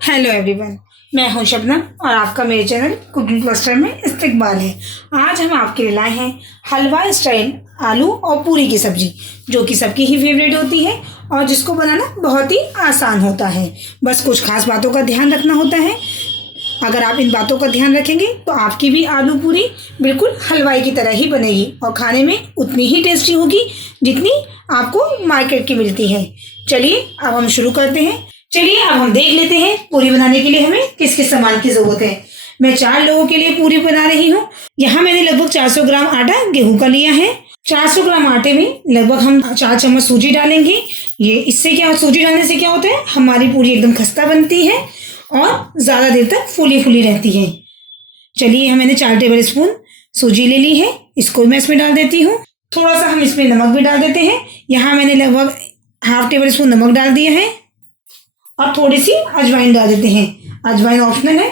Hello everyone, मैं हूं शबनम और आपका मेरे चैनल कुकिंग क्लस्टर में इस्तकबाल है। आज हम आपके लिए लाए हैं हलवा स्टाइल आलू और पूरी की सब्जी, जो कि सबकी ही फेवरेट होती है और जिसको बनाना बहुत ही आसान होता है। बस कुछ खास बातों का ध्यान रखना होता है। अगर आप इन बातों का ध्यान रखेंगे तो आपकी भी आलू पूरी बिल्कुल हलवाई की तरह ही बनेगी और खाने में उतनी ही टेस्टी होगी जितनी आपको मार्केट की मिलती है। चलिए अब हम शुरू करते हैं। चलिए अब हम देख लेते हैं पूरी बनाने के लिए हमें किस किस सामान की जरूरत है। मैं 4 लोगों के लिए पूरी बना रही हूँ। यहाँ मैंने लगभग 400 ग्राम आटा गेहूं का लिया है। 400 ग्राम आटे में लगभग हम 4 चम्मच सूजी डालेंगे। सूजी डालने से क्या होता है, हमारी पूरी एकदम खस्ता बनती है और ज्यादा देर तक फूली फूली रहती है। चलिए यहाँ मैंने 4 टेबल स्पून सूजी ले ली है, इसको मैं इसमें डाल देती हूँ। थोड़ा सा हम इसमें नमक भी डाल देते हैं। यहाँ मैंने लगभग ½ टेबल स्पून नमक डाल दिया है और थोड़ी सी अजवाइन डाल देते हैं। अजवाइन ऑप्शनल है,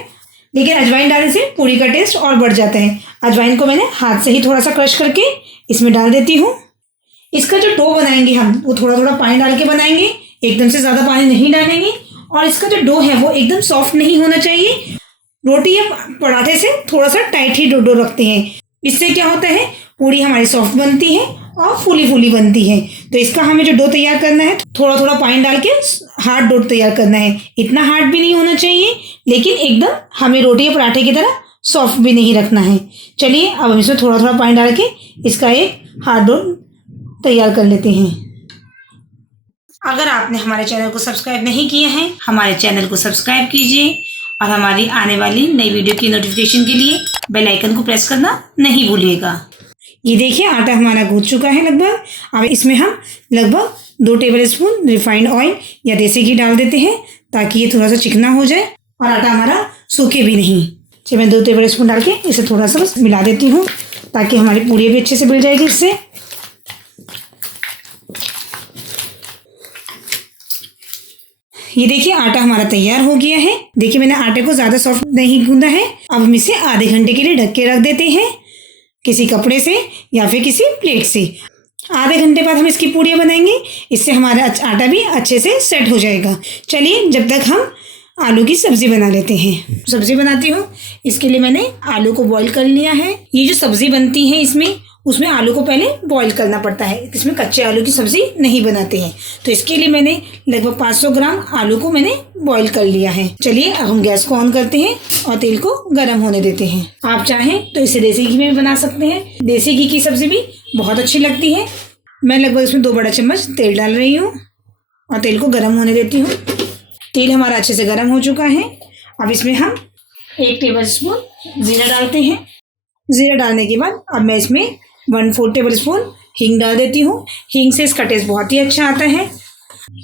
लेकिन अजवाइन डालने से पूरी का टेस्ट और बढ़ जाता है। अजवाइन को मैंने हाथ से ही थोड़ा सा क्रश करके इसमें डाल देती हूँ। इसका जो डो बनाएंगे हम वो थोड़ा थोड़ा पानी डाल के बनाएंगे, एकदम से ज़्यादा पानी नहीं डालेंगे। और इसका जो डो है वो एकदम सॉफ्ट नहीं होना चाहिए। रोटी या पराठे से थोड़ा सा टाइट ही डो रखते हैं। इससे क्या होता है, पूरी हमारी सॉफ्ट बनती है और फूली फूली बनती है। तो इसका हमें जो डो तैयार करना है, थोड़ा थोड़ा पानी डाल के हार्ड डो तैयार करना है। इतना हार्ड भी नहीं होना चाहिए, लेकिन एकदम हमें रोटी या पराठे की तरह सॉफ्ट भी नहीं रखना है। चलिए अब हम इसमें थोड़ा थोड़ा पानी डाल के इसका एक हार्ड डो तैयार कर लेते हैं। अगर आपने हमारे चैनल को सब्सक्राइब नहीं किया है, हमारे चैनल को सब्सक्राइब कीजिए और हमारी आने वाली नई वीडियो की नोटिफिकेशन के लिए बेल आइकन को प्रेस करना नहीं भूलिएगा। ये देखिए आटा हमारा गूंथ चुका है लगभग। अब इसमें हम लगभग 2 टेबल स्पून रिफाइंड ऑयल या देसी घी डाल देते हैं, ताकि ये थोड़ा सा चिकना हो जाए और आटा हमारा सूखे भी नहीं। चलिए मैं 2 टेबल स्पून डाल के इसे थोड़ा सा बस मिला देती हूँ, ताकि हमारी पूरी भी अच्छे से मिल जाएगी इससे। ये देखिए आटा हमारा तैयार हो गया है। देखिए मैंने आटे को ज़्यादा सॉफ्ट नहीं गूंदा है। अब हम इसे आधे घंटे के लिए ढक के रख देते हैं, किसी कपड़े से या फिर किसी प्लेट से। आधे घंटे बाद हम इसकी पूड़ियाँ बनाएंगे, इससे हमारा आटा भी अच्छे से सेट हो जाएगा। चलिए जब तक हम आलू की सब्ज़ी बना लेते हैं। सब्ज़ी बनाती हूँ, इसके लिए मैंने आलू को बॉईल कर लिया है। ये जो सब्ज़ी बनती है उसमें आलू को पहले बॉईल करना पड़ता है। इसमें कच्चे आलू की सब्ज़ी नहीं बनाते हैं। तो इसके लिए मैंने लगभग 500 ग्राम आलू को मैंने बॉईल कर लिया है। चलिए अब हम गैस को ऑन करते हैं और तेल को गर्म होने देते हैं। आप चाहें तो इसे देसी घी में भी बना सकते हैं। देसी घी की सब्ज़ी भी बहुत अच्छी लगती है। मैं लगभग इसमें 2 बड़ा चम्मच तेल डाल रही हूँ और तेल को गर्म होने देती हूँ। तेल हमारा अच्छे से गर्म हो चुका है। अब इसमें हम 1 टेबल स्पून ज़ीरा डालते हैं। ज़ीरा डालने के बाद अब मैं इसमें 1/4 टेबल स्पून हींग डाल देती हूँ। हींग से इसका टेस्ट बहुत ही अच्छा आता है।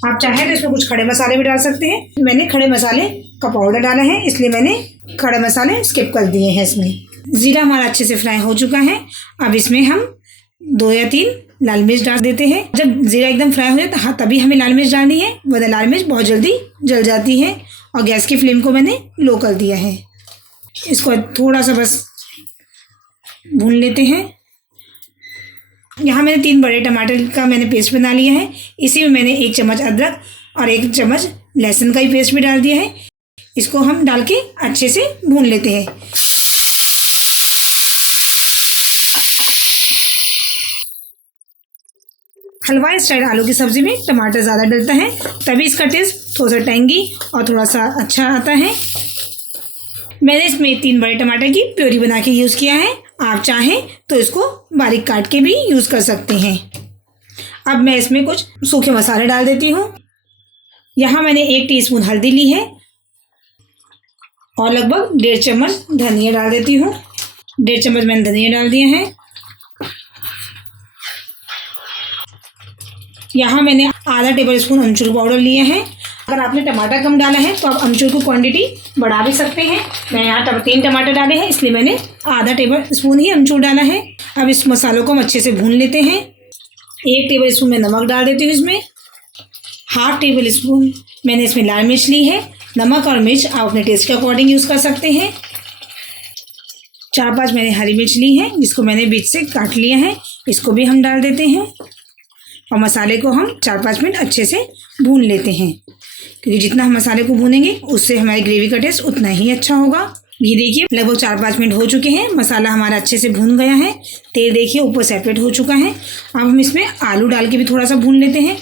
आप चाहें तो इसमें कुछ खड़े मसाले भी डाल सकते हैं। मैंने खड़े मसाले का पाउडर डाला है, इसलिए मैंने खड़े मसाले स्किप कर दिए हैं इसमें। ज़ीरा हमारा अच्छे से फ्राई हो चुका है। अब इसमें हम 2 या 3 लाल मिर्च डाल देते हैं। जब ज़ीरा एकदम फ्राई हो जाए तभी हमें लाल मिर्च डालनी है, वरना लाल मिर्च बहुत जल्दी जल जाती है। और गैस की फ्लेम को मैंने लो कर दिया है। इसको थोड़ा सा बस भून लेते हैं। यहाँ मैंने 3 बड़े टमाटर का मैंने पेस्ट बना लिया है। इसी में मैंने 1 चम्मच अदरक और 1 चम्मच लहसुन का ही पेस्ट भी डाल दिया है। इसको हम डाल के अच्छे से भून लेते हैं। हलवाई स्टाइल आलू की सब्ज़ी में टमाटर ज़्यादा डलता है, तभी इसका टेस्ट थोड़ा सा टेंगी और थोड़ा सा अच्छा आता है। मैंने इसमें 3 बड़े टमाटर की प्योरी बना के यूज़ किया है। आप चाहें तो इसको बारीक काट के भी यूज़ कर सकते हैं। अब मैं इसमें कुछ सूखे मसाले डाल देती हूँ। यहाँ मैंने 1 टीस्पून हल्दी ली है और लगभग 1.5 चम्मच धनिया डाल देती हूँ। 1.5 चम्मच मैंने धनिया डाल दिया है। यहाँ मैंने आधा टेबल स्पून अमचूर पाउडर लिया है। अगर आपने टमाटर कम डाला है तो आप अमचूर की क्वांटिटी बढ़ा भी सकते हैं। मैं यहाँ 3 टमाटर डाले हैं, इसलिए मैंने आधा टेबल स्पून ही अमचूर डाला है। अब इस मसालों को हम अच्छे से भून लेते हैं। 1 टेबल स्पून मैं नमक डाल देती हूँ इसमें। ½ टेबल स्पून मैंने इसमें लाल मिर्च ली है। नमक और मिर्च आप अपने टेस्ट के अकॉर्डिंग यूज़ कर सकते हैं। 4-5 मैंने हरी मिर्च ली है जिसको मैंने बीच से काट लिया है, इसको भी हम डाल देते हैं और मसाले को हम 4-5 मिनट अच्छे से भून लेते हैं, क्योंकि जितना हम मसाले को भूनेंगे उससे हमारी ग्रेवी का टेस्ट उतना ही अच्छा होगा। ये देखिए लगभग 4-5 मिनट हो चुके हैं, मसाला हमारा अच्छे से भून गया है, तेल देखिए ऊपर सेपरेट हो चुका है। अब हम इसमें आलू डाल के भी थोड़ा सा भून लेते हैं।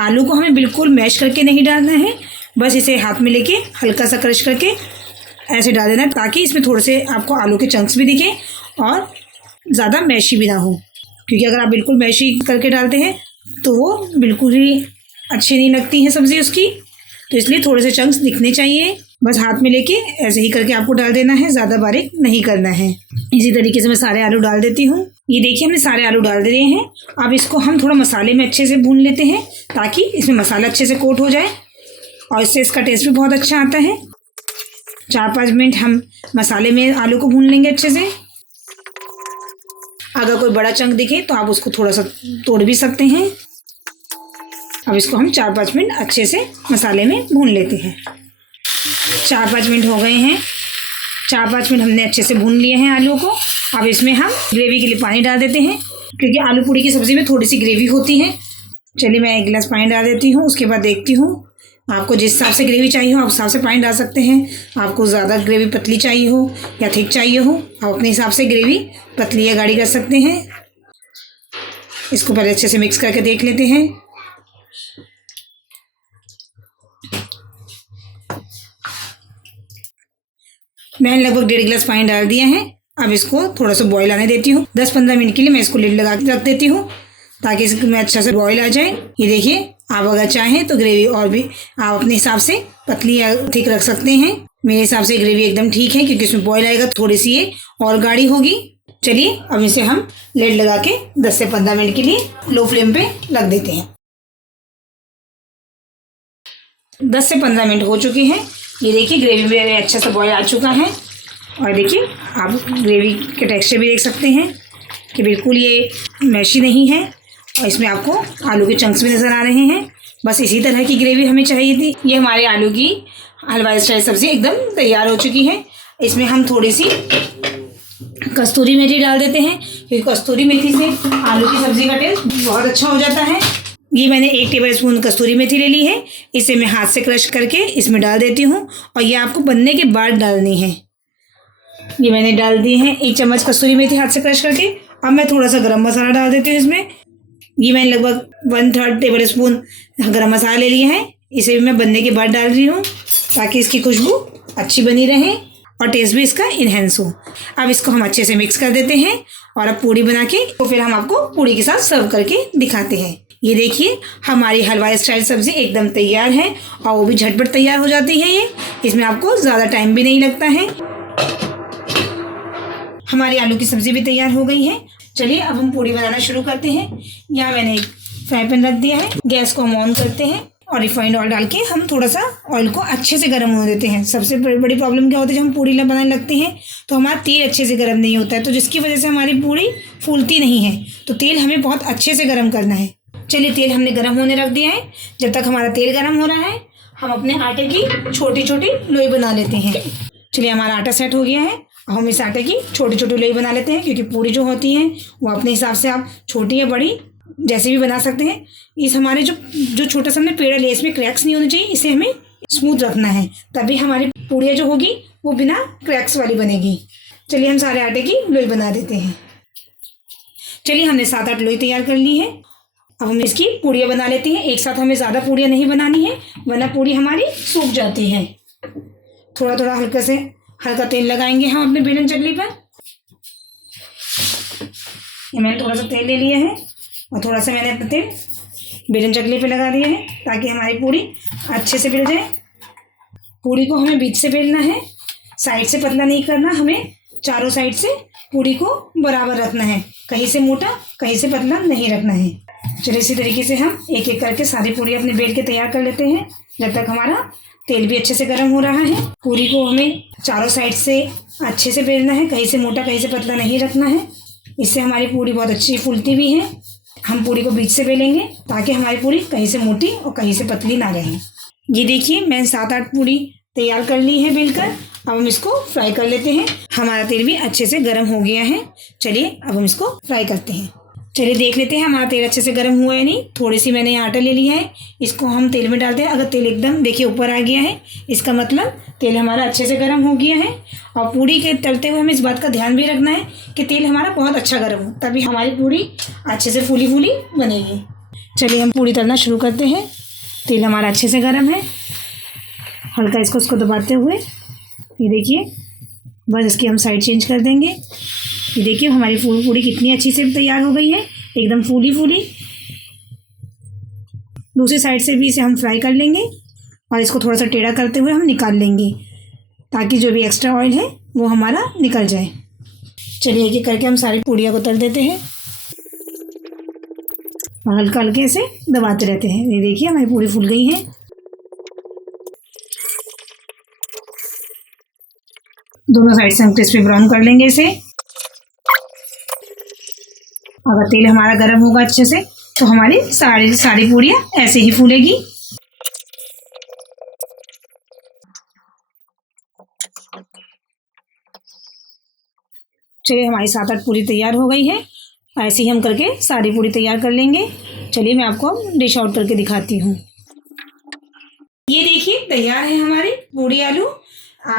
आलू को हमें बिल्कुल मैश करके नहीं डालना है, बस इसे हाथ में लेके हल्का सा क्रश करके ऐसे डाल देना, ताकि इसमें थोड़े से आपको आलू के चंक्स भी दिखे और ज़्यादा मैशी भी ना हो, क्योंकि अगर आप बिल्कुल मैशी करके डालते हैं तो वो बिल्कुल ही अच्छी नहीं लगती है सब्ज़ी उसकी। तो इसलिए थोड़े से चंक्स दिखने चाहिए, बस हाथ में लेके ऐसे ही करके आपको डाल देना है, ज़्यादा बारीक नहीं करना है। इसी तरीके से मैं सारे आलू डाल देती हूँ। ये देखिए हमने सारे आलू डाल दिए हैं। अब इसको हम थोड़ा मसाले में अच्छे से भून लेते हैं, ताकि इसमें मसाला अच्छे से कोट हो जाए और इससे इसका टेस्ट भी बहुत अच्छा आता है। 4-5 मिनट हम मसाले में आलू को भून लेंगे अच्छे से। अगर कोई बड़ा चंक दिखे तो आप उसको थोड़ा सा तोड़ भी सकते हैं। अब इसको हम 4-5 मिनट अच्छे से मसाले में भून लेते हैं। 4-5 मिनट हो गए हैं। 4-5 मिनट हमने अच्छे से भून लिए हैं आलू को। अब इसमें हम ग्रेवी के लिए पानी डाल देते हैं, क्योंकि आलू पूड़ी की सब्ज़ी में थोड़ी सी ग्रेवी होती है। चलिए मैं 1 गिलास पानी डाल देती हूँ, उसके बाद देखती हूँ। आपको जिस हिसाब से ग्रेवी चाहिए हो आप उस हिसाब से पानी डाल सकते हैं। आपको ज़्यादा ग्रेवी पतली चाहिए हो या थिक चाहिए हो, आप अपने हिसाब से ग्रेवी पतली या गाढ़ी कर सकते हैं। इसको पहले अच्छे से मिक्स करके देख लेते हैं। मैंने लगभग 1.5 गिलास पानी डाल दिया है। अब इसको थोड़ा सा बॉईल आने देती हूँ। 10-15 मिनट के लिए मैं इसको लिड लगा के रख देती हूँ, ताकि इसमें अच्छा से बॉईल आ जाए। ये देखिए आप अगर चाहें तो ग्रेवी और भी आप अपने हिसाब से पतली या थिक रख सकते हैं। मेरे हिसाब से ग्रेवी एकदम ठीक है, क्योंकि इसमें बॉईल आएगा थोड़ी सी ये और गाढ़ी होगी। चलिए अब इसे हम लिड लगा के 10 से 15 मिनट के लिए लो फ्लेम पे रख देते हैं। 10 से 15 मिनट हो चुके हैं। ये देखिए ग्रेवी में अच्छा सा बॉईल आ चुका है और देखिए आप ग्रेवी के टेक्सचर भी देख सकते हैं कि बिल्कुल ये मैशी नहीं है और इसमें आपको आलू के चंक्स भी नज़र आ रहे हैं। बस इसी तरह की ग्रेवी हमें चाहिए थी। ये हमारे आलू की हलवाई स्टाइल सब्ज़ी एकदम तैयार हो चुकी है। इसमें हम थोड़ी सी कस्तूरी मेथी डाल देते हैं, क्योंकि कस्तूरी मेथी से आलू की सब्ज़ी का टेस्ट बहुत अच्छा हो जाता है। ये मैंने 1 टेबलस्पून कस्तूरी मेथी ले ली है। इसे मैं हाथ से क्रश करके इसमें डाल देती हूँ और ये आपको बनने के बाद डालनी है। ये मैंने डाल दी है 1 चम्मच कस्तूरी मेथी हाथ से क्रश करके। अब मैं थोड़ा सा गरम मसाला डाल देती हूँ इसमें। ये मैंने लगभग 1/3 टेबलस्पून गरम मसाला ले लिया है। इसे भी मैं बनने के बाद डाल रही हूँ, ताकि इसकी खुशबू अच्छी बनी रहे और टेस्ट भी इसका इन्हेंस हो। अब इसको हम अच्छे से मिक्स कर देते हैं और अब पूड़ी बना के तो फिर हम आपको पूड़ी के साथ सर्व करके दिखाते हैं। ये देखिए हमारी हलवाई स्टाइल सब्ज़ी एकदम तैयार है और वो भी झटपट तैयार हो जाती है। ये इसमें आपको ज़्यादा टाइम भी नहीं लगता है। हमारी आलू की सब्ज़ी भी तैयार हो गई है। चलिए अब हम पूड़ी बनाना शुरू करते हैं। यहाँ मैंने एक फ्राई पैन रख दिया है। गैस को हम ऑन करते हैं और रिफाइंड ऑयल डाल के हम थोड़ा सा ऑयल को अच्छे से गर्म होने देते हैं। सबसे बड़ी प्रॉब्लम क्या होती है, जब हम पूड़ी बनाने लगते हैं तो हमारा तेल अच्छे से गर्म नहीं होता है, तो जिसकी वजह से हमारी पूड़ी फूलती नहीं है। तो तेल हमें बहुत अच्छे से गर्म करना है। चलिए तेल हमने गर्म होने रख दिया है। जब तक हमारा तेल गर्म हो रहा है हम अपने आटे की छोटी छोटी लोई बना लेते हैं। चलिए हमारा आटा सेट हो गया है। हम इस आटे की छोटी छोटी लोई बना लेते हैं, क्योंकि पूड़ी जो होती है वो अपने हिसाब से आप छोटी या बड़ी जैसे भी बना सकते हैं। इस हमारे जो छोटा सा हमने पेड़ा लिया इसमें क्रैक्स नहीं होने चाहिए, इसे हमें स्मूथ रखना है, तभी हमारी पूड़ियाँ जो होगी वो बिना क्रैक्स वाली बनेगी। चलिए हम सारे आटे की लोई बना देते हैं। चलिए हमने 7-8 लोई तैयार कर ली है। अब हम इसकी पूड़ियाँ बना लेते हैं। एक साथ हमें ज़्यादा पूड़ियाँ नहीं बनानी है, वरना पूड़ी हमारी सूख जाती है। थोड़ा थोड़ा हल्का तेल लगाएंगे हम अपने बेलन चकली पर। ये मैंने थोड़ा सा तेल ले लिया है और थोड़ा सा मैंने अपना तेल बेलन चकली पे लगा दिया है, ताकि हमारी पूड़ी अच्छे से बेल जाए। पूड़ी को हमें बीच से बेलना है, साइड से पतला नहीं करना, हमें चारों साइड से पूड़ी को बराबर रखना है। कहीं से मोटा कहीं से पतला नहीं रखना है। चलिए इसी तरीके से हम एक एक करके सारी पूड़ी अपने बेल के तैयार कर लेते हैं, जब तक हमारा तेल भी अच्छे से गर्म हो रहा है। पूरी को हमें चारों साइड से अच्छे से बेलना है, कहीं से मोटा कहीं से पतला नहीं रखना है। इससे हमारी पूड़ी बहुत अच्छी फूलती भी है। हम पूड़ी को बीच से बेलेंगे, ताकि हमारी पूड़ी कहीं से मोटी और कहीं से पतली ना रहे। ये देखिए मैं 7-8 पूड़ी तैयार कर ली है बेलकर। अब हम इसको फ्राई कर लेते हैं। हमारा तेल भी अच्छे से गर्म हो गया है। चलिए अब हम इसको फ्राई करते हैं। चलिए देख लेते हैं हमारा तेल अच्छे से गर्म हुआ है नहीं। थोड़ी सी मैंने आटा ले लिया है, इसको हम तेल में डालते हैं। अगर तेल एकदम देखिए ऊपर आ गया है, इसका मतलब तेल हमारा अच्छे से गर्म हो गया है। और पूड़ी के तलते हुए हमें इस बात का ध्यान भी रखना है कि तेल हमारा बहुत अच्छा गर्म हो, तभी हमारी पूड़ी अच्छे से फूली फूली बनेगी। चलिए हम पूड़ी तलना शुरू करते हैं। तेल हमारा अच्छे से गर्म है। हल्का इसको दबाते हुए ये देखिए, बस इसकी हम साइड चेंज कर देंगे। ये देखिए हमारी पूड़ी कितनी अच्छी से तैयार हो गई है, एकदम फूली फूली। दूसरी साइड से भी इसे हम फ्राई कर लेंगे और इसको थोड़ा सा टेढ़ा करते हुए हम निकाल लेंगे, ताकि जो भी एक्स्ट्रा ऑयल है वो हमारा निकल जाए। चलिए एक एक करके हम सारी पूड़ियाँ को तल देते हैं और हल्का हल्के से दबाते रहते हैं। ये देखिए हमारी पूड़ी फूल गई है। दोनों साइड से हम क्रिस्पी ब्राउन कर लेंगे इसे। अगर तेल हमारा गर्म होगा अच्छे से तो हमारी सारी पूड़ियाँ ऐसे ही फूलेगी। चलिए हमारी 7-8 पूड़ी तैयार हो गई है। ऐसे ही हम करके सारी पूड़ी तैयार कर लेंगे। चलिए मैं आपको डिश आउट करके दिखाती हूँ। ये देखिए तैयार है हमारी पूड़ी आलू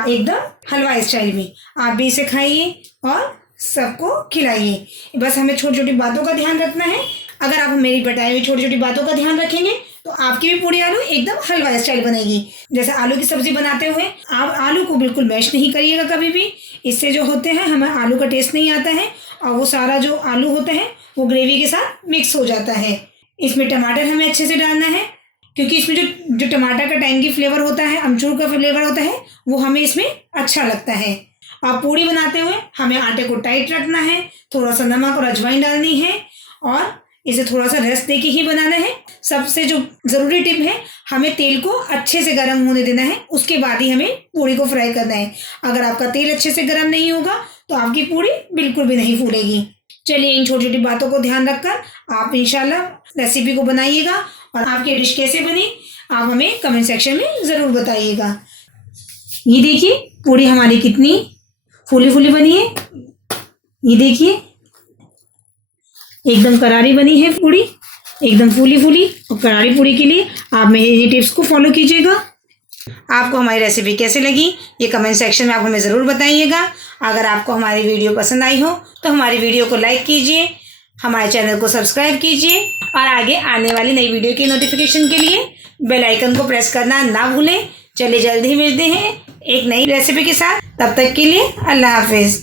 एकदम हलवा स्टाइल में। आप भी इसे खाइए और सबको खिलाइए। बस हमें छोटी छोटी बातों का ध्यान रखना है। अगर आप मेरी बताई हुई छोटी छोटी बातों का ध्यान रखेंगे तो आपकी भी पूड़ी आलू एकदम हलवा स्टाइल बनेगी। जैसे आलू की सब्जी बनाते हुए आप आलू को बिल्कुल मैश नहीं करिएगा कभी भी। इससे जो होते हैं हमें आलू का टेस्ट नहीं आता है और वो सारा जो आलू होता है वो ग्रेवी के साथ मिक्स हो जाता है। इसमें टमाटर हमें अच्छे से डालना है, क्योंकि इसमें जो टमाटर का टैंगी फ्लेवर होता है, अमचूर का फ्लेवर होता है, वो हमें इसमें अच्छा लगता है। आप पूड़ी बनाते हुए हमें आटे को टाइट रखना है, थोड़ा सा नमक और अजवाइन डालनी है और इसे थोड़ा सा रेस्ट देके ही बनाना है। सबसे जो ज़रूरी टिप है, हमें तेल को अच्छे से गर्म होने देना है, उसके बाद ही हमें पूड़ी को फ्राई करना है। अगर आपका तेल अच्छे से गर्म नहीं होगा तो आपकी पूड़ी बिल्कुल भी नहीं फूलेगी। चलिए इन छोटी छोटी बातों को ध्यान रखकर आप इंशाल्लाह रेसिपी को बनाइएगा और आपकी डिश कैसे बनी आप हमें कमेंट सेक्शन में ज़रूर बताइएगा। ये देखिए पूड़ी हमारी कितनी फूली फूली बनी है। ये देखिए एकदम करारी बनी है पूड़ी, एकदम फूली फूली और करारी पूड़ी के लिए आप मेरी टिप्स को फॉलो कीजिएगा। आपको हमारी रेसिपी कैसे लगी ये कमेंट सेक्शन में आप हमें ज़रूर बताइएगा। अगर आपको हमारी वीडियो पसंद आई हो तो हमारी वीडियो को लाइक कीजिए, हमारे चैनल को सब्सक्राइब कीजिए और आगे आने वाली नई वीडियो की नोटिफिकेशन के लिए बेल आइकन को प्रेस करना ना भूलें। चलिए जल्द ही मिलते हैं एक नई रेसिपी के साथ। तब तक के लिए अल्लाह हाफिज़।